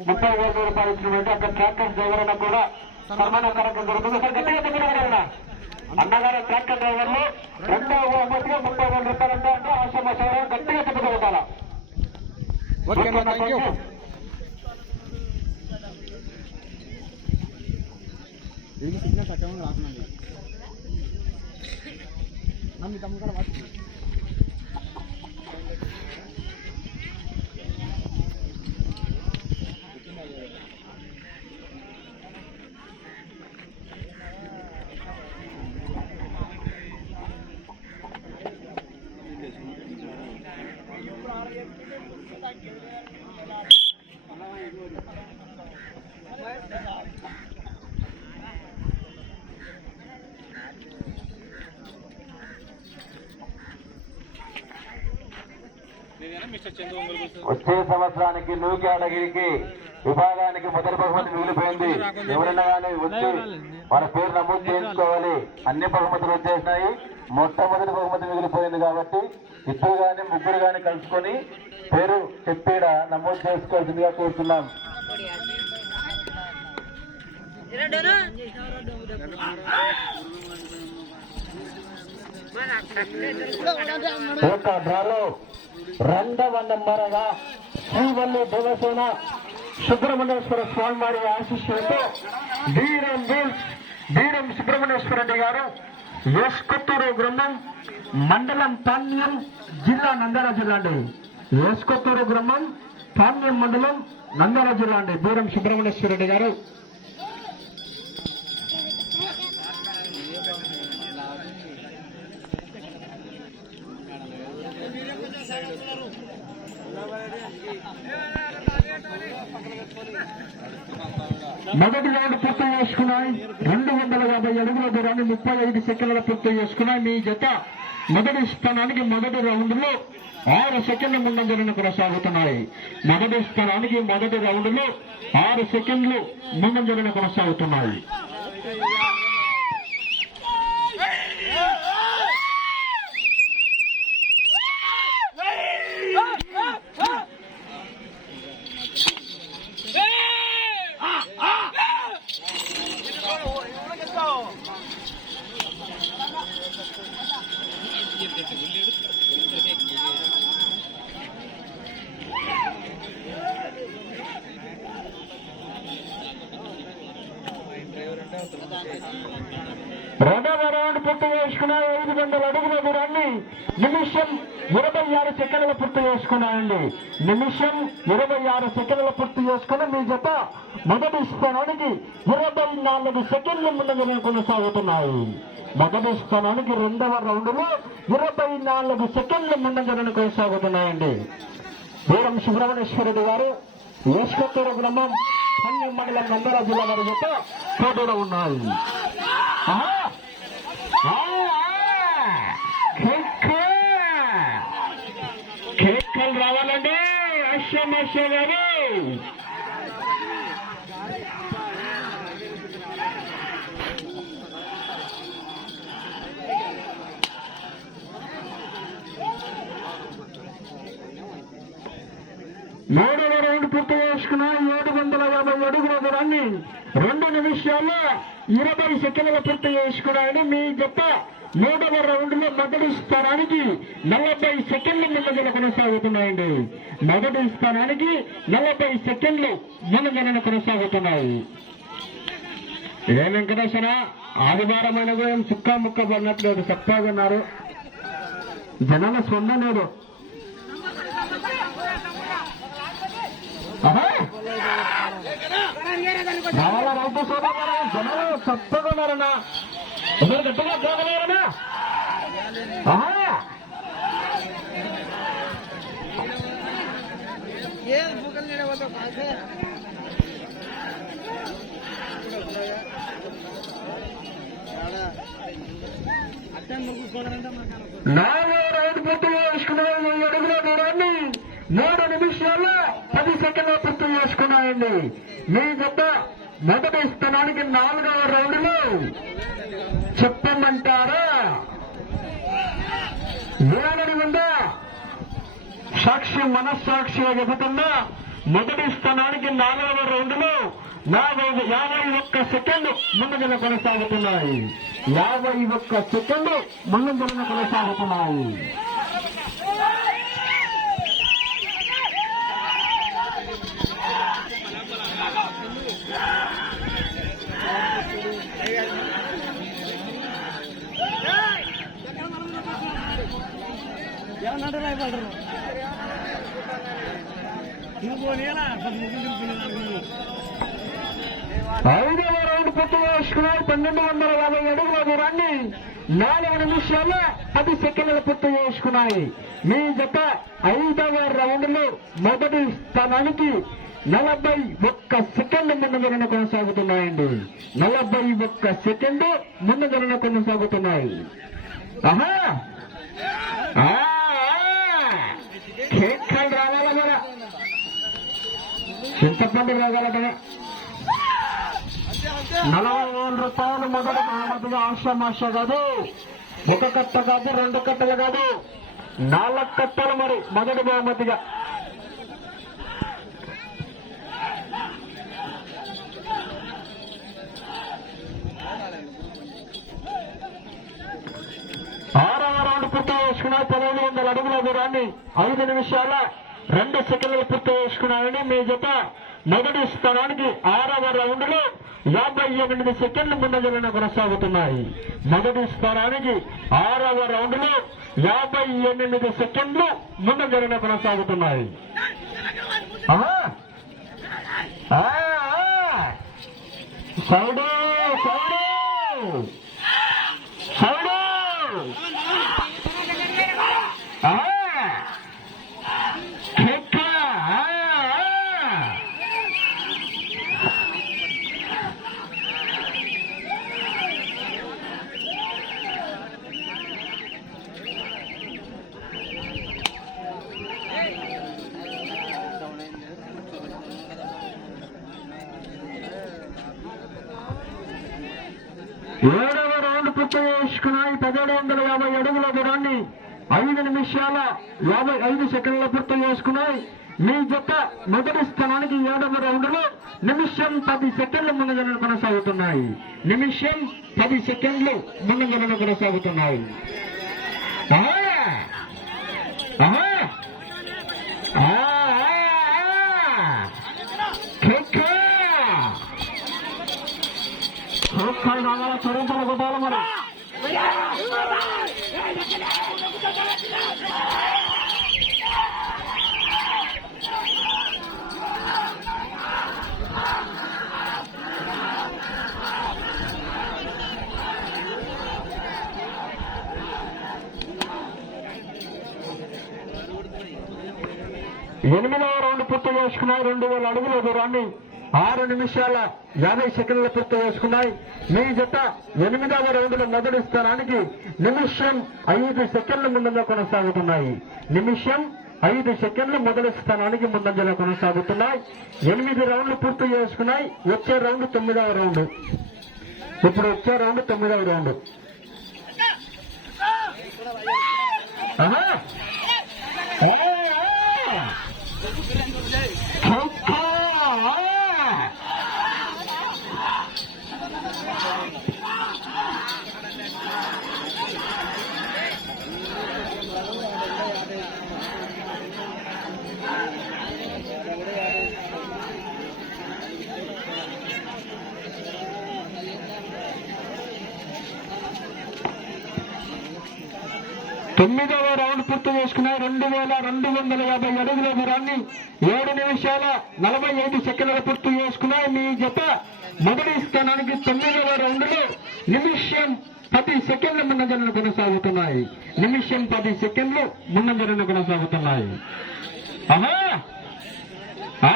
ముప్పై వేల రూపాయలు ఇచ్చినటువంటి అక్కడ ట్రాక్టర్ డ్రైవర్ కూడా సన్మాన కార్యక్రమం జరుగుతుంది. సార్ గట్టిగా చెప్పగలరా అన్నగారు ట్రాక్టర్ డ్రైవర్లు రెండో బహుమతిగా ముప్పై వేల రూపాయలు అంటే అంటే గట్టిగా అన్న థ్యాంక్ యూ దీనికి సిగ్నల్ సత్యం రాస్తున్నాను మీ తమ్ముడు కూడా వాడుతుంది వచ్చే సంవత్సరానికి నువ్వు కేటగిరికి విభాగానికి మొదటి బహుమతి మిగిలిపోయింది. ఎవరైనా కానీ వచ్చి మన పేరు నమోదు చేయించుకోవాలి. అన్ని బహుమతులు వచ్చేసినాయి. మొట్టమొదటి బహుమతి మిగిలిపోయింది కాబట్టి ఇద్దరు కానీ ముగ్గురు కానీ కలుసుకొని పేరు చెప్పిడ నమోదు చేసుకోవాల్సిందిగా కోరుతున్నాం. ఒక డ్రాలో రెండవ నంబరగా శ్రీవల్లి దేవసేన సుబ్రహ్మణ్యేశ్వర స్వామి వారి ఆశిస్సులతో బీరం బీల్స్ బీరం సుబ్రహ్మణ్యేశ్వర రెడ్డి గారు ఎస్కొత్తూరు గ్రామం మండలం పాణ్యం జిల్లా నంద్యాల జిల్లా అండి ఎస్కొత్తూరు గ్రామం పాణ్యం మండలం నంద్యాల జిల్లా అండి బీరం సుబ్రహ్మణ్యేశ్వర రెడ్డి గారు మొదటి రౌండ్ పూర్తి చేసుకున్నాయి. రెండు వందల యాభై అడుగుల దూరాన్ని ముప్పై ఐదు సెకండ్ల పూర్తి చేసుకున్నాయి. మీ జత మొదటి స్థానానికి మొదటి రౌండ్లో ఆరు సెకండ్ల ముందంజలను కొనసాగుతున్నాయి. మొదటి స్థానానికి మొదటి రౌండ్లో ఆరు సెకండ్లు ముందంజలను కొనసాగుతున్నాయి రెండవ రౌండ్ పూర్తి చేసుకున్నాయి ఐదు వందల అడుగుల దూరాన్ని నిమిషం ఇరవై ఆరు సెకండ్లు పూర్తి చేసుకున్నాయండి నిమిషం ఇరవై ఆరు సెకండ్లు పూర్తి చేసుకుని మీ జత మొదటి స్థానానికి ఇరవై నాలుగు సెకండ్ల ముందుగా కొనసాగుతున్నాయి. మొదటి స్థానానికి రెండవ రౌండ్లో ఇరవై నాలుగు సెకండ్ల ముందుగా కొనసాగుతున్నాయండి. వీరం సుబ్రహ్మణ్యేశ్వరుడు గారు ఏసుకొత్తూరు గ్రామం పన్నెం మండలం నందరా జిల్లా వారి జత పోటీలో ఉన్నాయి ఆహా! ఆ! కేక్! కేకలు రావాలండి. అశ్వమశ్వ గారు. మూడవ రౌండ్ పూర్తి చేసుకున్న ఏడు వందల యాభై అడుగుల దూరాన్ని రెండు నిమిషాల్లో ఇరవై సెకండ్ల పూర్తి చేసుకున్నాయని మీ జత మూడవ రౌండ్లో మొదటి స్థానానికి నలభై సెకండ్ల ముందుగల కొనసాగుతున్నాయండి. మొదటి స్థానానికి నలభై సెకండ్లు ముందుగా కొనసాగుతున్నాయి. ఏ వెంకటేశ్వర ఆదివారం అయినా కూడా ఏం చుక్క ముక్క పడినట్లేదు చక్కగా ఉన్నారు. జనాల స్పందన లేదు. ఆహా! రావాలా రైతు సోదరులారా? జనాలు చక్కగా ఉన్నారన్నా గట్టిగా పోగలేరన్నా ఆహా! నాలుగో పూర్తి చేసుకున్నాయి ఈ అడుగుల దూరాన్ని మూడు నిమిషాల్లో పది సెకండ్లు పూర్తి చేసుకున్నాయండి మీ గొప్ప మొదటి స్థానానికి నాలుగవ రౌండ్లో లో చెప్పమంటారా ఉందా సాక్షి మనస్సాక్షిగా చెబుతున్నా మొదటి స్థానానికి నాలుగవ రౌండ్లో యాభై యాభై ఒక్క సెకండ్ ముందుగా కొనసాగుతున్నాయి. యాభై ఒక్క సెకండ్ ముందుగా కొనసాగుతున్నాయి ఏమన్నా భయపడరు నువ్వు పోనీలా ఐదవ రౌండ్ పూర్తి చేసుకున్నారు పన్నెండు వందల యాభై అడుగుల దూరాన్ని నాలుగు నిమిషాల్లో పది సెకండ్లు పూర్తి చేసుకున్నాయి. మీ జత ఐదవ రౌండ్లో మొదటి స్థానానికి నలభై ఒక్క సెకండ్ ముందుగలన కొనసాగుతున్నాయండి. నలభై ఒక్క సెకండ్ ముందుగలన కొనసాగుతున్నాయి. ఆహా ఆ, ఆ. కేకలు రావాల మన చింతపండు రావాలట నలభై వేల రూపాయలు మొదటి బహుమతిగా ఆశామాష కాదు ఒక కట్ట కాదు రెండు కట్టలు కాదు నాలుగు కట్టలు మరి మొదటి బహుమతిగా ఆరవ రౌండ్ పూర్తి చేసుకున్న పదహైదు వందల అడుగుల దూరాన్ని ఐదు నిమిషాల రెండు సెకండ్లు పూర్తి చేసుకున్నారని మీ జత మొదటి స్థానానికి ఆరవ రౌండ్లో యాభై ఎనిమిది సెకండ్లు ముందంజలను కొనసాగుతున్నాయి. మొదటి స్థానానికి ఆరవ రౌండ్లో యాభై ఎనిమిది సెకండ్లు ముందంజలను కొనసాగుతున్నాయి. ఆహా. ఆ, ఏడవ రౌండ్ పూర్తి చేసుకున్నాయి పదిహేడు వందల యాభై అడుగుల దూరాన్ని ఐదు నిమిషాల యాభై ఐదు సెకండ్ల పూర్తి చేసుకున్నాయి. మీ జత మొదటి స్థానానికి ఏడవ రౌండ్లో నిమిషం పది సెకండ్లు ముందుగలను కొనసాగుతున్నాయి. నిమిషం పది సెకండ్లు ముందుగలను కొనసాగుతున్నాయి. సూపర్ రావాల చరింతల కొట్టాలి మరి. ఎనిమిదవ రౌండ్ పూర్తి చేసుకున్నాయి రెండు వేల అడుగుల దూరాన్ని ఆరు నిమిషాల యాభై సెకండ్లు పూర్తి చేసుకున్నాయి. మీ జత ఎనిమిదవ రౌండ్లో మొదటి స్థానానికి నిమిషం ఐదు సెకండ్ల ముందంగా కొనసాగుతున్నాయి. నిమిషం ఐదు సెకండ్లు మొదటి స్థానానికి ముందంజలో కొనసాగుతున్నాయి. ఎనిమిది రౌండ్లు పూర్తి చేసుకున్నాయి. వచ్చే రౌండ్ తొమ్మిదవ రౌండ్. ఇప్పుడు వచ్చే రౌండ్ తొమ్మిదవ రౌండ్. ఆహా. తొమ్మిదవ రౌండ్ పూర్తి చేసుకున్న రెండు వేల రెండు వందల యాభై అడుగుల దూరాన్ని ఏడు నిమిషాల నలభై ఐదు సెకండ్ల పూర్తి చేసుకున్నాయి మీ జత మొదటి స్థానానికి తొమ్మిదవ రౌండ్లో నిమిషం పది సెకండ్ల ముందంజలను కొనసాగుతున్నాయి. నిమిషం పది సెకండ్లు ముందంజలను కొనసాగుతున్నాయి. ఆహా! ఆ,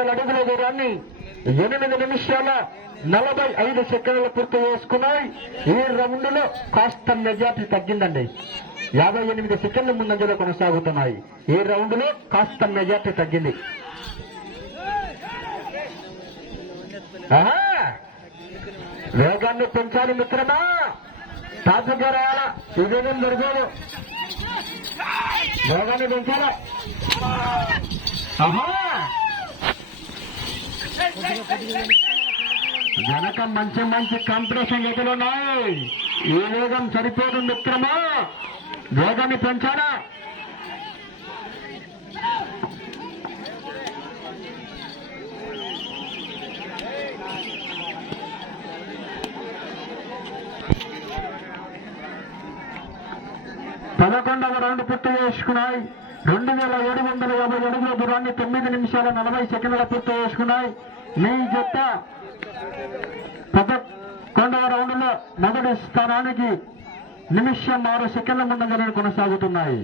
వందల అడుగుల దూరాన్ని ఎనిమిది నిమిషాల నలభై ఐదు సెకండ్లు పూర్తి చేసుకున్నాయి. ఈ రౌండ్లో కాస్త మెజార్టీ తగ్గిందండి. యాభై ఎనిమిది సెకండ్ల ముందంజలో కొనసాగుతున్నాయి. ఈ రౌండ్లో కాస్త మెజార్టీ తగ్గింది. వేగాన్ని పెంచాలి మిత్రమా? టాపిక్ రావాలా ఇదేమేం దొరకదు. వేగాన్ని పెంచాలా? ఆహా! వెనక మంచి మంచి కాంపిటీషన్ గదులు ఉన్నాయి ఈ వేగం సరిపోదు మిత్రమా? వేగాన్ని పెంచాలా? పదకొండవ రౌండ్ పూర్తి చేసుకున్నాయి. రెండు వేల ఏడు వందల యాభై అడుగుల దూరాన్ని తొమ్మిది నిమిషాల నలభై సెకండ్ల పూర్తి చేసుకున్నాయి. మీ జట్ట పదకొండవ రౌండ్ మొదటి స్థానానికి నిమిషం ఆరు సెకండ్ల ముందుగానే కొనసాగుతున్నాయి.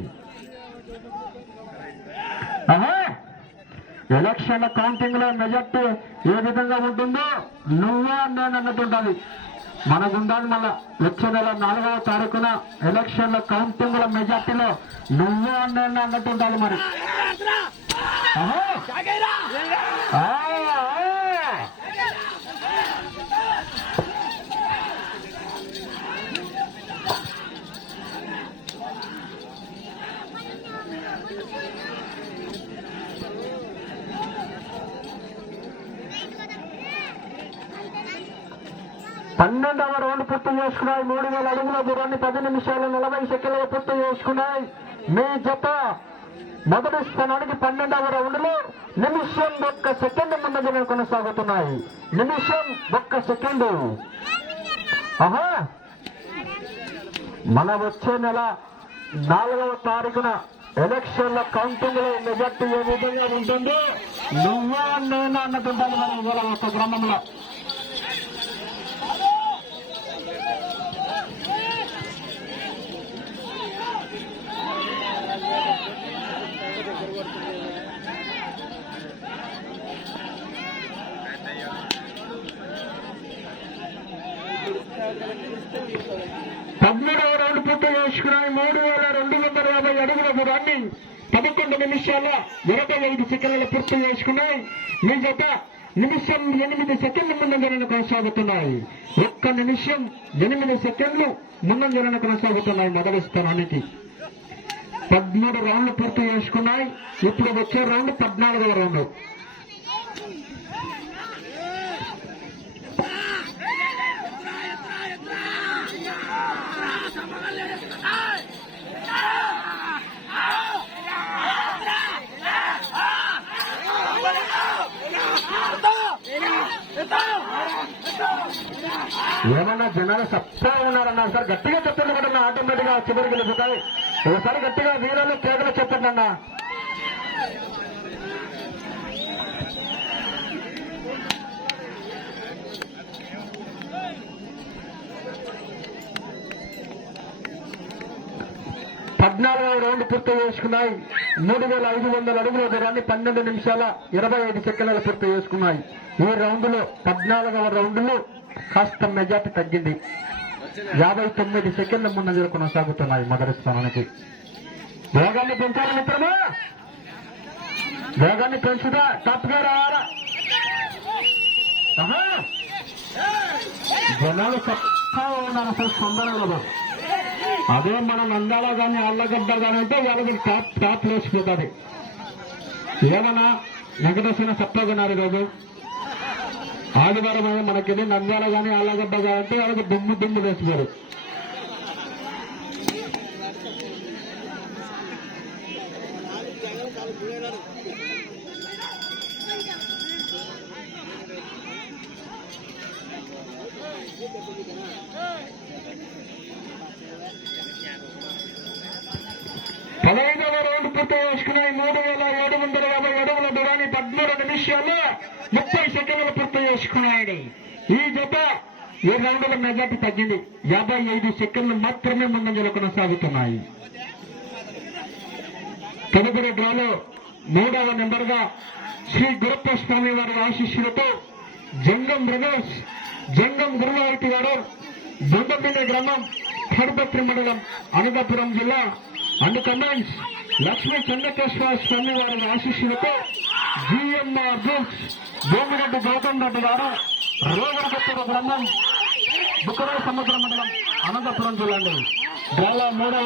ఎలక్షన్ల కౌంటింగ్లో మెజార్టీ ఏ విధంగా ఉంటుందో నువ్వే నేను మన గుండాన్ని మళ్ళా వచ్చే నెల నాలుగవ తారీఖున ఎలక్షన్ల కౌంటింగ్లో మెజార్టీలో నువ్వే నేను అన్నట్టుండాలి మరి ఆహా! ఆ, ఆ. పన్నెండవ రౌండ్ పూర్తి చేసుకున్నాయి. మూడు వేల అడుగుల దూరాన్ని పది నిమిషాలు నలభై సెకండ్లు పూర్తి చేసుకున్నాయి. మీ జత మొదటి స్థానానికి పన్నెండవ రౌండ్లో నిమిషం ఒక్క సెకండ్ ముందు కొనసాగుతున్నాయి. నిమిషం ఒక్క సెకండ్. ఆహా! మన వచ్చే నెల నాలుగవ తారీఖున ఎలక్షన్ల కౌంటింగ్లో మెజార్టీ ఏ విధంగా ఉంటుందో? నువ్వే నేను అన్నట్టుంటాను మన ఒక గ్రామంలో. పదమూడవ రౌండ్ పూర్తి చేసుకున్నాయి. మూడు వేల రెండు వందల యాభై అడుగుల దూరాన్ని పదకొండు నిమిషాల ఇరవై ఐదు సెకండ్లు పూర్తి చేసుకున్నాయి. మీ జత నిమిషం ఎనిమిది సెకండ్ల ముందంజన కొనసాగుతున్నాయి. ఒక్క నిమిషం ఎనిమిది సెకండ్లు ముందంజన కొనసాగుతున్నాయి మొదటి స్థానానికి. పదమూడు రౌండ్లు పూర్తి చేసుకున్నాయి. ఇప్పుడు వచ్చే రౌండ్ పద్నాలుగవ రౌండ్. ఏమన్నా జనాలు సత్తా ఉన్నారన్నా సార్. గట్టిగా చెప్పండి కూడా ఆటోమేటిక్గా చివరికి వెళ్ళిపోతాయి ఒకసారి గట్టిగా వీరాలు కేకలు చెప్పండి అన్న. పద్నాలుగవ రౌండ్ పూర్తి చేసుకున్నాయి. మూడు వేల ఐదు వందల అడుగుల దూరాన్ని పన్నెండు నిమిషాల ఇరవై ఐదు సెకండ్లు పూర్తి చేసుకున్నాయి. ఈ రౌండ్లో పద్నాలుగవ రౌండ్లో కాస్త మెజార్టీ తగ్గింది. యాభై తొమ్మిది సెకండ్ల ముందు కొనసాగుతున్నాయి మొదటి స్థానానికి. వేగాన్ని పెంచాలి మిత్రమా? వేగాన్ని పెంచుదా? టాప్గా రావాలా జనాలు చక్కగా ఉన్నారు అసలు స్పందనలో అదే మన నందాల కానీ అల్లగడ్డ కానీ అంటే వాళ్ళకి టాప్ టాప్ లేచిపోతుంది ఏమన్నా? వెంకటేశ్వర సప్పగన్నారు రోజు ఆదివారం అయినా మనకి నంద్యాల కానీ అల్లగడ్డ కానీ అంటే వాళ్ళకి దుమ్ము దుమ్ము వేసిపోరు పదహైదవ రౌండ్ పూర్తి చేసుకున్నాయి మూడు వేల ఏడు వందల యాభై అడుగుల దూరాన్ని పద్మూడు నిమిషాల్లో పూర్తి ఈ జత ఈ రౌండ్ల మెజార్టీ తగ్గింది? యాభై ఐదు సెకండ్లు మాత్రమే ముందంజలో కొనసాగుతున్నాయి. తదుపరి డ్రాలో మూడవ నెంబర్గా శ్రీ గురప్ప స్వామి వారి ఆశీస్సులతో జంగం బ్రదర్స్ జంగం గురువారెడ్డి గారు బొండపల్లి గ్రామం కడుపత్రి మండలం అనంతపురం జిల్లా అండ్ కమాండ్స్ లక్ష్మీ చంద్రకేశ్వర స్వామి వారి ఆశీస్సులతో జిఎంఏ బుక్స్ భూమిరెడ్డి గౌతమ్ రెడ్డి గారు రోగరగత్తూరు గ్రామం బుక్కరాయ సముద్ర మండలం అనంతపురం జిల్లా అండి మూడవ